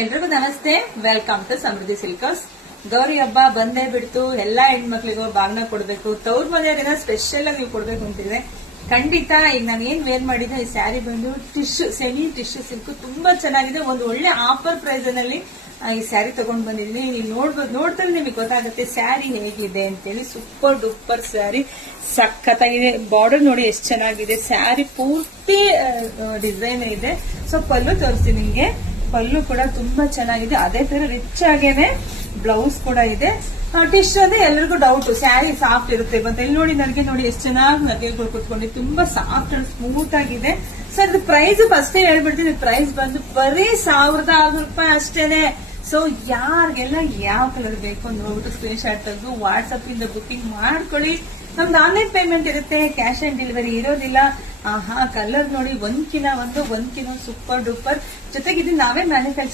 ಎಲ್ರಿಗೂ ನಮಸ್ತೆ. Welcome to ಸಮೃದ್ಧಿ ಸಿಲ್ಕರ್ಸ್. ಗೌರಿ ಹಬ್ಬ ಬಂದೇ ಬಿಡ್ತು. ಎಲ್ಲಾ ಹೆಣ್ಮಕ್ಳಿಗೂ ಬಾಗ್ನ ಕೊಡ್ಬೇಕು, ತವ್ರ ಮನೆಯವರಿನ ಸ್ಪೆಷಲ್ ಆಗಿ ನೀವು ಕೊಡ್ಬೇಕು ಅಂತಿದ್ರೆ ಖಂಡಿತ. ಈಗ ನಾನು ಏನ್ ವೇರ್ ಮಾಡಿದ್ರೆ ಈ ಸ್ಯಾರಿ ಬಂದು ಟಿಶ್ಯೂ, ಸೆಮಿ ಟಿಶ್ಯೂ ಸಿಲ್ಕ್, ತುಂಬಾ ಚೆನ್ನಾಗಿದೆ. ಒಂದು ಒಳ್ಳೆ ಆಫರ್ ಪ್ರೈಸ್ ನಲ್ಲಿ ಈ ಸ್ಯಾರಿ ತಗೊಂಡ್ ಬಂದಿದ್ದೀನಿ. ನೀವು ನೋಡ್ತಾರೆ ನಿಮಗೆ ಗೊತ್ತಾಗುತ್ತೆ ಸ್ಯಾರಿ ಹೇಗಿದೆ ಅಂತೇಳಿ. ಸೂಪರ್ ಡೂಪರ್ ಸ್ಯಾರಿ, ಸಖತ್ತಾಗಿದೆ. ಬಾರ್ಡರ್ ನೋಡಿ ಎಷ್ಟು ಚೆನ್ನಾಗಿದೆ. ಸ್ಯಾರಿ ಪೂರ್ತಿ ಡಿಸೈನ್ ಇದೆ. ಸೊ ಪಲ್ಲು ತೋರಿಸ್ತೀನಿ ನಿಮ್ಗೆ. ಪಲ್ಲು ಕೂಡ ತುಂಬಾ ಚೆನ್ನಾಗಿದೆ. ಅದೇ ತರ ರಿಚ್ ಆಗೇನೆ ಬ್ಲೌಸ್ ಕೂಡ ಇದೆ. ಟಿಶ್ಯೂ ಅಂದ್ರೆ ಎಲ್ರಿಗೂ ಡೌಟ್, ಸ್ಯಾರಿ ಸಾಫ್ಟ್ ಇರುತ್ತೆ ಅಂತ. ಇಲ್ಲಿ ನೋಡಿ, ನನಗೆ ನೋಡಿ ಎಷ್ಟು ಚೆನ್ನಾಗಿ ನಗೆಗಳು ಕುತ್ಕೊಂಡು ತುಂಬಾ ಸಾಫ್ಟ್ ಅಂಡ್ ಸ್ಮೂತ್ ಆಗಿದೆ. ಸರ್ ಇದು ಪ್ರೈಸ್ ಫಸ್ಟ್ ಹೇಳ್ಬಿಡ್ತೀನಿ. ಪ್ರೈಸ್ ಬಂದು ಬರೀ 1600 ರೂಪಾಯಿ ಅಷ್ಟೇನೆ. ಸೊ ಯಾರಿಗೆಲ್ಲ ಯಾವ ಕಲರ್ ಬೇಕು ನೋಡ್ಬಿಟ್ಟು ಸ್ಕ್ರೀನ್ ಶಾಟ್ ತೆಗೆದು ವಾಟ್ಸ್ಆಪ್ ಇಂದ ಬುಕಿಂಗ್ ಮಾಡ್ಕೊಳ್ಳಿ. ನಮ್ದು ಆನ್ಲೈನ್ ಪೇಮೆಂಟ್ ಇರುತ್ತೆ, ಕ್ಯಾಶ್ ಆನ್ ಡೆಲಿವರಿ ಇರೋದಿಲ್ಲ. ಕಲರ್ ನೋಡಿ ಒಂದ್ಕಿನ ಸೂಪರ್ ಡೂಪರ್. ಜೊತೆಗೆ ಇದು ನಾವೇ ಮ್ಯಾನುಫ್ಯಾಕ್ಚರ್